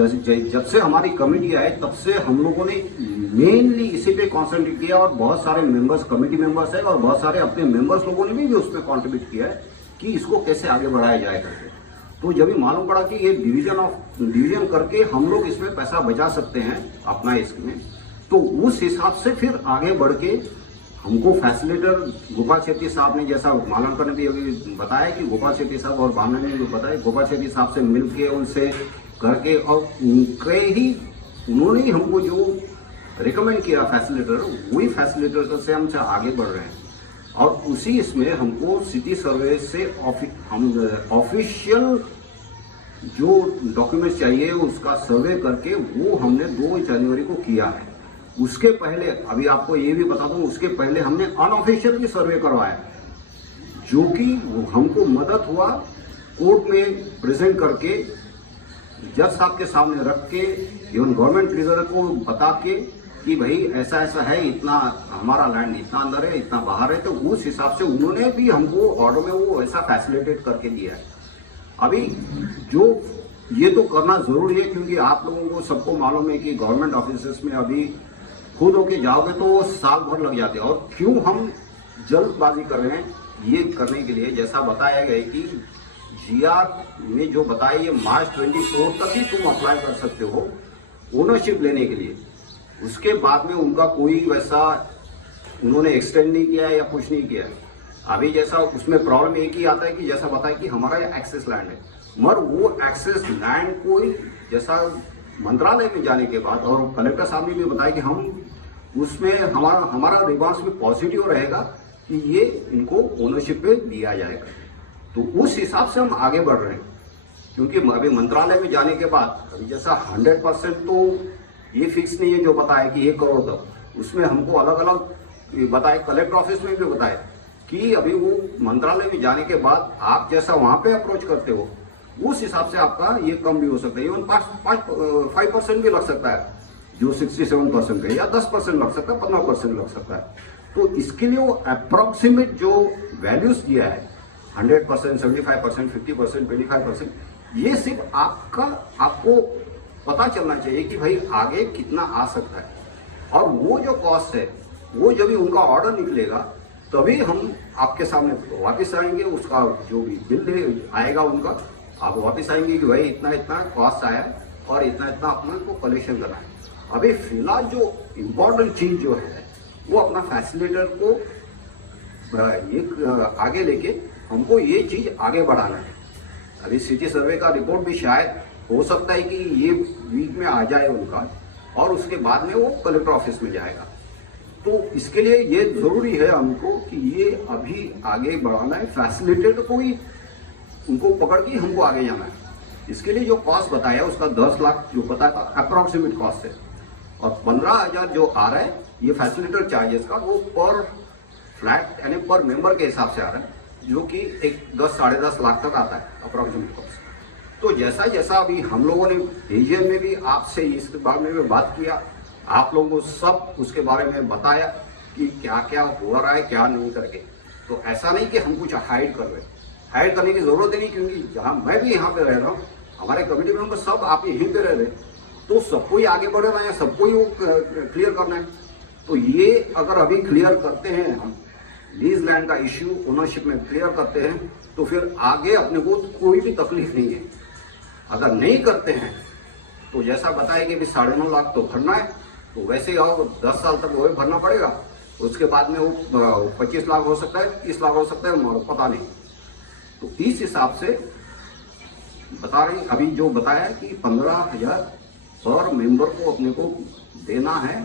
जब से हमारी कमेटी आई तब से हम लोगों ने मेनली इसी पे कॉन्सेंट्रेट किया और बहुत सारे मेंबर्स, कमेटी मेंबर्स है और बहुत सारे अपने मेंबर्स लोगों ने भी उसमें कंट्रीब्यूट किया है कि इसको कैसे आगे बढ़ाया जाए करके। तो जब भी मालूम पड़ा कि ये डिवीजन करके हम लोग इसमें पैसा बचा सकते हैं अपना इसमें, तो उस हिसाब से फिर आगे बढ़ के हमको फैसिलिटेटर गोपाल शेट्टी साहब ने, जैसा मालूमकर ने भी अभी बताया कि गोपाल शेट्टी साहब और भावना ने भी बताया, गोपाल शेट्टी साहब से मिलके उनसे करके और उन्होंने ही हमको जो रिकमेंड किया फैसिलिटेटर, वही फैसिलिटेटर से हम आगे बढ़ रहे हैं। और उसी इसमें हमको सिटी सर्वे से ऑफिशियल जो डॉक्यूमेंट्स चाहिए उसका सर्वे करके वो हमने 2 जनवरी को किया है। उसके पहले अभी आपको ये भी बता दूं, उसके पहले हमने अनऑफिशियल भी सर्वे करवाया, जो कि हमको मदद हुआ कोर्ट में प्रेजेंट करके, जज साहब के सामने रख के, इवन गवर्नमेंट ट्रेजरर को बता के कि भाई ऐसा ऐसा है, इतना हमारा लैंड इतना अंदर है, इतना बाहर है, तो उस हिसाब से उन्होंने भी हमको ऑर्डर में वो ऐसा फैसिलिटेट करके दिया है। अभी जो ये तो करना जरूरी है, क्योंकि आप लोगों को सबको मालूम है कि गवर्नमेंट ऑफिस में अभी खुद होके जाओगे तो साल भर लग जाते हैं। और क्यों हम जल्दबाजी कर रहे हैं ये करने के लिए, जैसा बताया गया कि जीआर में जो बताया ये मार्च 24 तक ही तुम अप्लाई कर सकते हो ओनरशिप लेने के लिए। उसके बाद में उनका कोई वैसा उन्होंने एक्सटेंड नहीं किया या कुछ नहीं किया। अभी जैसा उसमें प्रॉब्लम एक ही आता है कि जैसा बताया कि हमारा एक्सेस लैंड है, मगर वो एक्सेस लैंड को जैसा मंत्रालय में जाने के बाद और कलेक्टर साहब ने भी बताया कि हम उसमें हमारा रिस्पॉन्स भी पॉजिटिव रहेगा कि ये इनको ओनरशिप पे दिया जाएगा। तो उस हिसाब से हम आगे बढ़ रहे हैं, क्योंकि अभी मंत्रालय में जाने के बाद अभी जैसा 100% तो ये फिक्स नहीं है जो बताया कि 1 करोड़ तक, उसमें हमको अलग अलग बताए, कलेक्टर ऑफिस में भी बताए कि अभी वो मंत्रालय में जाने के बाद आप जैसा वहां पे अप्रोच करते हो उस हिसाब से आपका ये कम भी हो सकता है, इवन 5% भी लग सकता है, जो 67% है, या 10% लग सकता है, 15% लग सकता है। तो इसके लिए वो अप्रोक्सीमेट जो वैल्यूज दिया है 100%, 75%, 50%, 25%, ये सिर्फ आपको पता चलना चाहिए कि भाई आगे कितना आ सकता है। और वो जो कॉस्ट है वो जब भी उनका ऑर्डर निकलेगा तभी हम आपके सामने वापस आएंगे, उसका जो भी बिल आएगा उनका आप वापस आएंगे कि भाई इतना इतना कॉस्ट आया और इतना इतना अपने को कलेक्शन करना है। अभी फिलहाल जो इम्पोर्टेंट चीज जो है वो अपना फैसिलिटेटर को एक आगे लेके हमको ये चीज आगे बढ़ाना है। अभी सिटी सर्वे का रिपोर्ट भी शायद हो सकता है कि ये वीक में आ जाए उनका, और उसके बाद में वो कलेक्टर ऑफिस में जाएगा। तो इसके लिए ये जरूरी है हमको कि ये अभी आगे बढ़ाना है, फैसिलिटेटर को ही उनको पकड़ के हमको आगे जाना है। इसके लिए जो कॉस्ट बताया उसका 10 लाख जो बताया था अप्रोक्सीमेट कॉस्ट है, और 15,000 जो आ रहा है ये फैसिलिटेटर चार्जेस का, वो पर फ्लैट यानी पर मेंबर के हिसाब से आ रहा है, जो कि एक 10-10.5 लाख तक आता है अप्रोक्सीमेट कॉस्ट। तो जैसा जैसा अभी हम लोगों ने रीजन में भी आपसे इस बारे में भी बात किया, आप लोगों को सब उसके बारे में बताया कि क्या क्या हो रहा है क्या नहीं करके। तो ऐसा नहीं कि हम कुछ हाइड कर रहे हैं, हाइड करने की जरूरत नहीं, क्योंकि जहाँ मैं भी यहाँ पे रह रहा हूँ, हमारे कमेटी मेंबर सब आप यहीं पे रह रहे, तो सबको ही आगे बढ़ना है, सबको ही वो क्लियर करना है। तो ये अगर अभी क्लियर करते हैं हम, लीज लैंड का इश्यू ओनरशिप में क्लियर करते हैं, तो फिर आगे अपने को कोई भी तकलीफ नहीं है। अगर नहीं करते हैं तो जैसा बताया कि 9.5 लाख तो भरना है, तो वैसे आओ 10 साल तक वो भरना पड़ेगा, उसके बाद में वो 25 लाख हो सकता है, 30 लाख हो सकता है, पता नहीं। तो इस हिसाब से बता रहे, अभी जो बताया कि 15,000 पर मेंबर को अपने को देना है,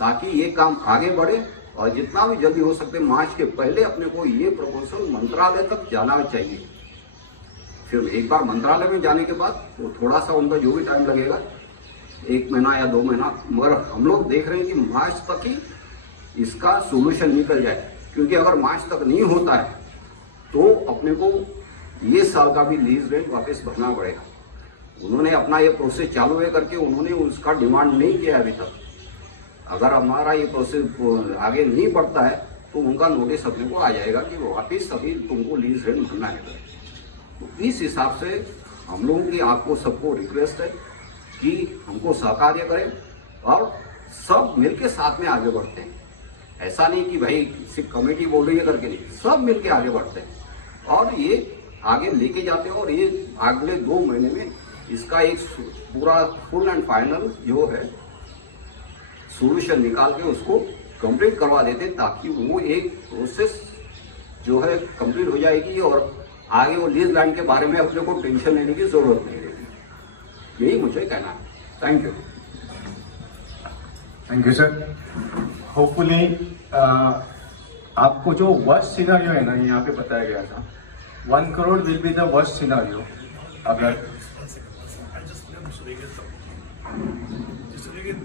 ताकि ये काम आगे बढ़े, और जितना भी जल्दी हो सकते मार्च के पहले अपने को ये प्रपोजल मंत्रालय तक जाना चाहिए। फिर एक बार मंत्रालय में जाने के बाद तो थोड़ा सा उनका जो भी टाइम लगेगा, 1 महीना या 2 महीना, मगर हम लोग देख रहे हैं कि मार्च तक ही इसका सोल्यूशन निकल जाए। क्योंकि अगर मार्च तक नहीं होता है तो अपने को ये साल का भी लीज रेंट वापस भरना पड़ेगा। उन्होंने अपना ये प्रोसेस चालू है करके उन्होंने उसका डिमांड नहीं किया अभी तक। अगर हमारा ये प्रोसेस आगे नहीं बढ़ता है तो उनका नोटिस अपने को आ जाएगा कि वापस अभी तुमको लीज रेंट भरना है। तो इस हिसाब से हम लोगों की आपको सबको रिक्वेस्ट है कि हमको सहकार्य करें और सब मिलके साथ में आगे बढ़ते हैं। ऐसा नहीं कि भाई सिर्फ कमेटी बोल रही है करके नहीं, सब मिलके आगे बढ़ते हैं और ये आगे लेके जाते हैं और ये अगले 2 महीने में इसका एक पूरा फुल एंड फाइनल जो है सोल्यूशन निकाल के उसको कंप्लीट करवा देते हैं, ताकि वो एक प्रोसेस जो है कंप्लीट हो जाएगी और आगे वो लीज लैंड के बारे में अपने को टेंशन लेने की जरूरत नहीं रहेगी। यही मुझे कहना है। Thank you. Thank you sir. Hopefully आपको जो वर्स्ट सिनारियो है ना यहाँ पे बताया गया था, 1 crore will be the worst scenario. अगर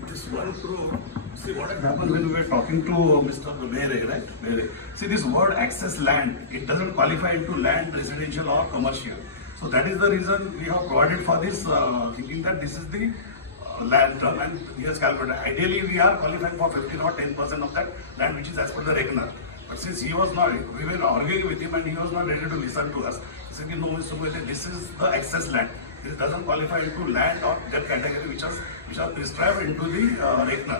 this 1 crore, see what had happened when we were talking to Mr. Mere, right? Mere. See, this word access land, it doesn't qualify into land, residential or commercial. So that is the reason we have provided for this, thinking that this is the land term and he has calculated. Ideally, we are qualifying for 15 or 10% of that land which is as per the Regner. But since he was not, we were arguing with him and he was not ready to listen to us. He said, no, Mr. Mere, this is the access land. This doesn't qualify into land or that category which are prescribed into the Regner.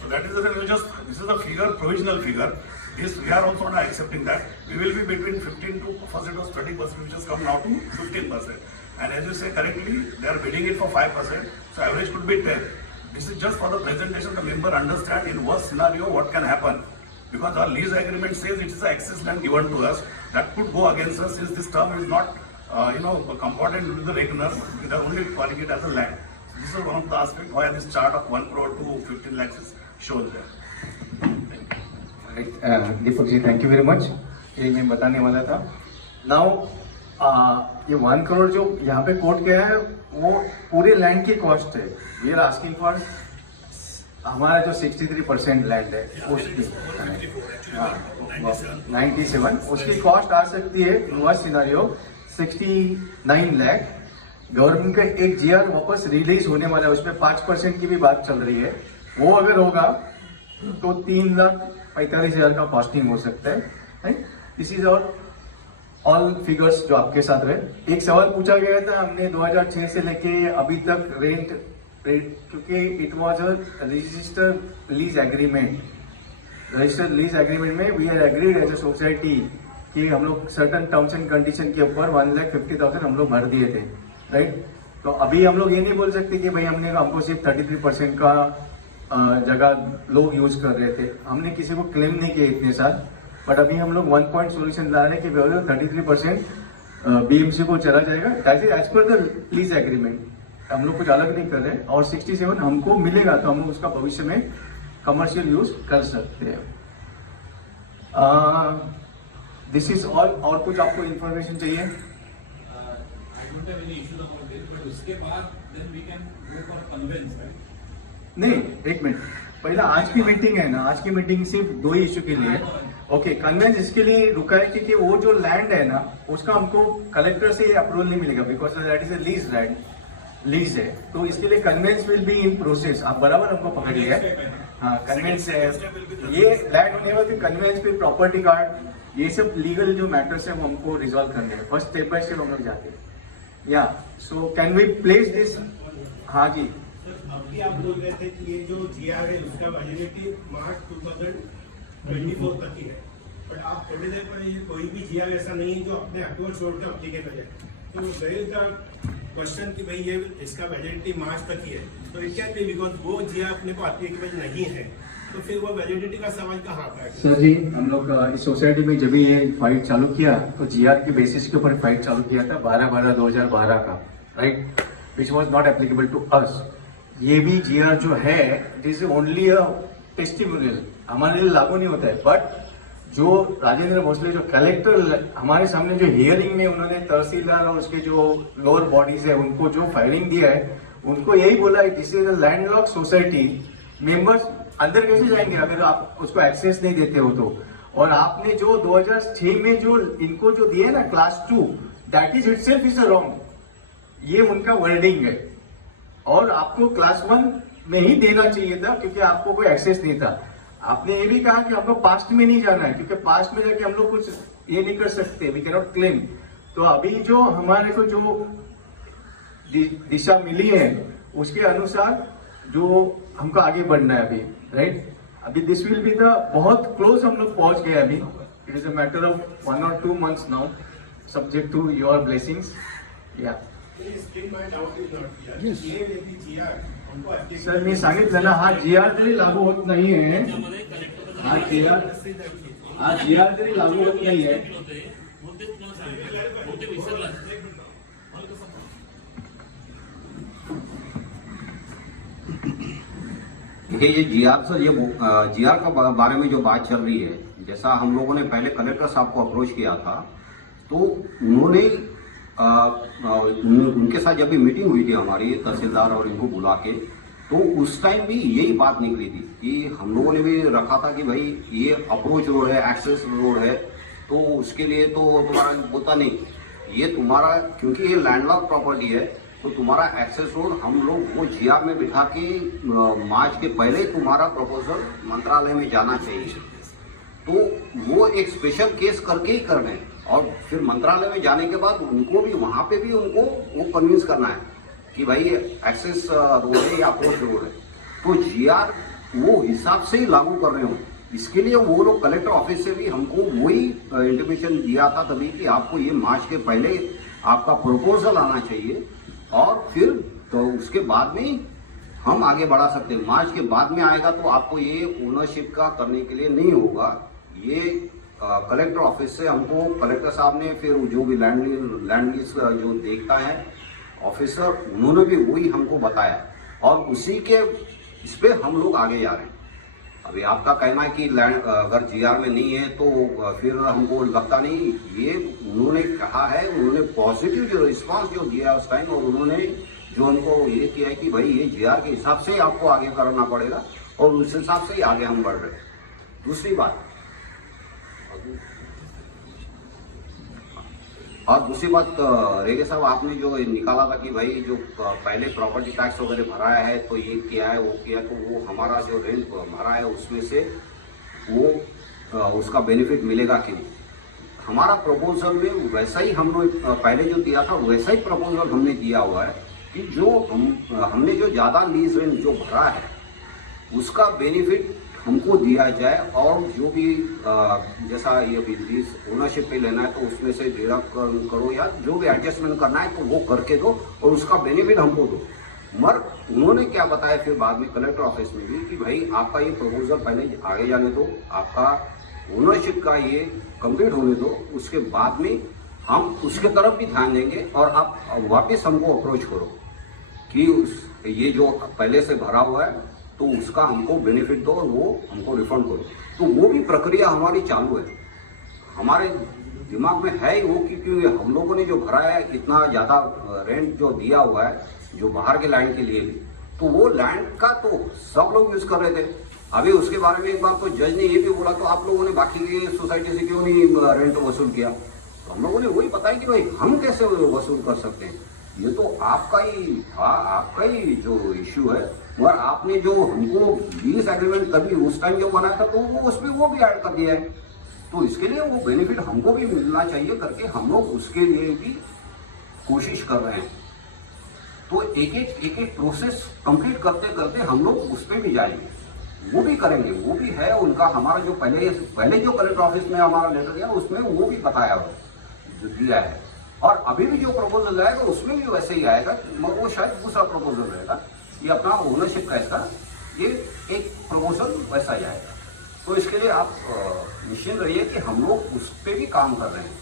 So that is the reason this is a figure, provisional figure. This we are also not accepting that. We will be between 15 to first it was 20%, which has come now to 15%. And as you say correctly, they are bidding it for 5%. So average could be 10. This is just for the presentation. The member understand in worst scenario what can happen. Because our lease agreement says it is an access land given to us that could go against us since this term is not comported with the Regner. They are only calling it as a land. So this is one of the aspects why this chart of 1 crore to 15 lakhs is shown there. Deepak ji, thank you very much. ये मैं बताने वाला था। Now ये 1 करोड़ जो यहाँ पे coat किया है वो पूरे लैंड की कॉस्ट है। वी आर आस्किंग फॉर हमारा जो 63% लैंड है उसकी 97 उसकी कॉस्ट आ सकती है वर्स्ट सिनारियो 69 लाख। गवर्नमेंट का एक जीआर वापस रिलीज होने वाला है, उसमें 5% की भी बात चल रही है। वो अगर होगा तो 3,45,000 का कॉस्टिंग हो सकता है। दिस इज ऑल फिगर्स जो आपके साथ रहे। एक सवाल पूछा गया था हमने 2006 से लेके अभी तक रेंट, क्योंकि it was a registered lease agreement. Registered lease agreement में we are agreed as a society कि हम लोग सर्टन टर्म्स एंड कंडीशन के ऊपर 1,50,000 हम लोग भर दिए थे, राइट। तो अभी हम लोग ये नहीं बोल सकते कि भाई हमको सिर्फ 33% का जगह लोग यूज कर रहे थे। हमने किसी को क्लेम नहीं किया इतने साल, बट अभी हम लोग 1 पॉइंट सोल्यूशन ला रहे हैं कि 33% बीएमसी को चला जाएगा as per the lease agreement. हम लोग कुछ अलग नहीं कर रहे हैं और 67 हमको मिलेगा तो हम लोग उसका भविष्य में कमर्शियल यूज कर सकते हैं। This is all. और कुछ आपको इंफॉर्मेशन चाहिए? नहीं, एक मिनट, पहला आज की मीटिंग है ना, आज की मीटिंग सिर्फ 2 ही इश्यू के लिए। ओके, कन्वेंस इसके लिए रुका है क्योंकि वो जो लैंड है ना उसका हमको कलेक्टर से अप्रूवल नहीं मिलेगा because that is a lease land, lease है। तो इसके लिए conveyance will be in process. आप बराबर हमको पकड़ लिया है। हाँ, कन्वेंस है, ये लैंड होने वाली कन्वेंस फिर प्रॉपर्टी कार्ड, ये सब लीगल जो मैटर्स है वो हमको रिजॉल्व करने हैं। फर्स्ट स्टेप बाय स्टेप हम लोग जाते हैं। या so can we place this? हाँ जी, अभी आप बोल रहे थे कि ये जो जीआर है उसका वैलिडिटी मार्च 2024 तक ही है, बट आप थोड़ी देर पहले कोई भी जीआर ऐसा नहीं है जो अपने अप्रूवल छोड़ के अप्लीकेबल है। तो देयर इज द क्वेश्चन कि भाई ये इसका वैलिडिटी मार्च तक ही है, तो इट कैन बी बिकॉज वो जीआर अपने को अप्लीकेबल नहीं है, तो फिर वो वैलिडिटी का सवाल कहाँ आता है? सर जी, हम लोग इस सोसाइटी में जब ये फाइट चालू किया तो जीआर के बेसिस के ऊपर फाइट चालू किया था 12/12/2012 का, right, which was not applicable to us. ये भी जीआर जो है it is only a testimonial, हमारे लिए लागू नहीं होता है। बट जो राजेंद्र भोसले जो कलेक्टर हमारे सामने जो हियरिंग में उन्होंने तहसीलदार और उसके जो लोअर बॉडीज है उनको जो फायरिंग दिया है, उनको यही बोला है this is a landlock society, members अंदर कैसे जाएंगे अगर आप उसको एक्सेस नहीं देते हो तो। और आपने जो 2006 में जो इनको जो दिया है ना class 2, that is itself is a wrong, ये उनका वर्डिंग है। और आपको क्लास 1 में ही देना चाहिए था क्योंकि आपको कोई एक्सेस नहीं था। आपने ये भी कहा कि आपको पास्ट में नहीं जाना है क्योंकि पास्ट में जाके हम लोग कुछ ये नहीं कर सकते, वी कैन नॉट क्लेम। तो अभी जो हमारे को जो दिशा मिली है उसके अनुसार जो हमको आगे बढ़ना है अभी, राइट? अभी दिस विल बी द बहुत क्लोज हम लोग पहुंच गए अभी. It is a matter of 1 or 2 months now, subject to your blessings. या सर मी सांगितलं ना, हा GR तरी लागू होत नाहीये, हा GR तरी लागू होत नाहीये. ये जीआर से जीआर का बारे में जो बात चल रही है, जैसा हम लोगों ने पहले कलेक्टर साहब को अप्रोच किया था, तो उन्होंने उनके साथ जब भी मीटिंग हुई थी हमारी तहसीलदार और इनको बुला के, तो उस टाइम भी यही बात निकली थी कि हम लोगों ने भी रखा था कि भाई ये अप्रोच रोड है, एक्सेस रोड है, तो उसके लिए तो तुम्हारा होता नहीं, ये तुम्हारा क्योंकि ये लैंडलॉक प्रॉपर्टी है, तो तुम्हारा एक्सेस रोड हम लोग वो जीआर में बिठा के मार्च के पहले तुम्हारा प्रपोजल मंत्रालय में जाना चाहिए. तो वो एक स्पेशल केस करके ही कर रहे हैं, और फिर मंत्रालय में जाने के बाद उनको भी वहां पे भी उनको वो कन्विंस करना है कि भाई एक्सेस रोड है या अप्रोच रोड है, तो जीआर वो हिसाब से ही लागू कर रहे हो. इसके लिए वो लोग कलेक्टर ऑफिस से भी हमको वही इंटीमेशन दिया था तभी कि आपको ये मार्च के पहले आपका प्रपोजल आना चाहिए, और फिर तो उसके बाद में हम आगे बढ़ा सकते हैं. मार्च के बाद में आएगा तो आपको ये ओनरशिप का करने के लिए नहीं होगा. ये कलेक्टर ऑफिस से हमको कलेक्टर साहब ने, फिर जो भी लैंड लीज जो देखता है ऑफिसर, उन्होंने भी वही हमको बताया, और उसी के इस पे हम लोग आगे जा रहे हैं. अभी आपका कहना है कि लैंड अगर जीआर में नहीं है तो फिर हमको लगता नहीं, ये उन्होंने कहा है, उन्होंने पॉजिटिव जो रिस्पांस जो दिया उस टाइम, और उन्होंने जो हमको ये किया है कि भाई ये जीआर के हिसाब से आपको आगे करना पड़ेगा, और उस हिसाब से ही आगे हम बढ़ रहे हैं. दूसरी बात रेगे साहब, आपने जो निकाला था कि भाई जो पहले प्रॉपर्टी टैक्स वगैरह भराया है तो ये किया है वो किया, तो वो हमारा जो रेंट भरा है उसमें से वो उसका बेनिफिट मिलेगा कि नहीं. हमारा प्रपोजल में वैसा ही हम लोग पहले जो दिया था वैसा ही प्रपोजल हमने दिया हुआ है कि जो हमने जो ज़्यादा लीज रेंट जो भरा है उसका बेनिफिट हमको दिया जाए, और जो भी जैसा ये लीज ओनरशिप पे लेना है तो उसमें से डिडक्ट करो या जो भी एडजस्टमेंट करना है तो वो करके दो, और उसका बेनिफिट हमको दो. मगर उन्होंने क्या बताया फिर बाद में कलेक्टर ऑफिस में भी कि भाई आपका ये प्रपोजल पहले आगे जाने दो, आपका ओनरशिप का ये कंप्लीट होने दो, उसके बाद में हम उसके तरफ भी ध्यान देंगे, और आप वापस हमको अप्रोच करो कि ये जो पहले से भरा हुआ है तो उसका हमको बेनिफिट दो और वो हमको रिफंड करो. तो वो भी प्रक्रिया हमारी चालू है, हमारे दिमाग में है ही वो, क्योंकि हम लोगों ने जो भरा है इतना ज़्यादा रेंट जो दिया हुआ है जो बाहर के लैंड के लिए भी, तो वो लैंड का तो सब लोग यूज कर रहे थे. अभी उसके बारे में एक बार तो जज ने ये भी बोला, तो आप लोगों ने बाकी की सोसाइटी से क्यों नहीं रेंट वसूल किया? तो हम लोगों ने वही बताया कि भाई हम कैसे वसूल कर सकते हैं, ये तो आपका ही था, आपका ही जो इश्यू है. मगर आपने जो हमको लीज एग्रीमेंट कभी उस टाइम जो बनाया था तो वो उसमें वो भी ऐड कर दिया है, तो इसके लिए वो बेनिफिट हमको भी मिलना चाहिए करके हम लोग उसके लिए भी कोशिश कर रहे हैं. तो एक एक प्रोसेस कंप्लीट करते करते हम लोग उस पर भी जाएंगे, वो भी करेंगे, वो भी है उनका. हमारा जो पहले जो कलेक्टर ऑफिस में हमारा लेटर गया उसमें वो भी बताया हुआ जो दिया है, और अभी भी जो प्रपोजल आएगा उसमें भी वैसे ही आएगा, मगर वो शायद दूसरा प्रपोजल रहेगा. ये अपना ओनरशिप का इसका ये एक प्रपोजल वैसा ही आएगा. तो इसके लिए आप निश्चिंत रहिए कि हम लोग उस पर भी काम कर रहे हैं.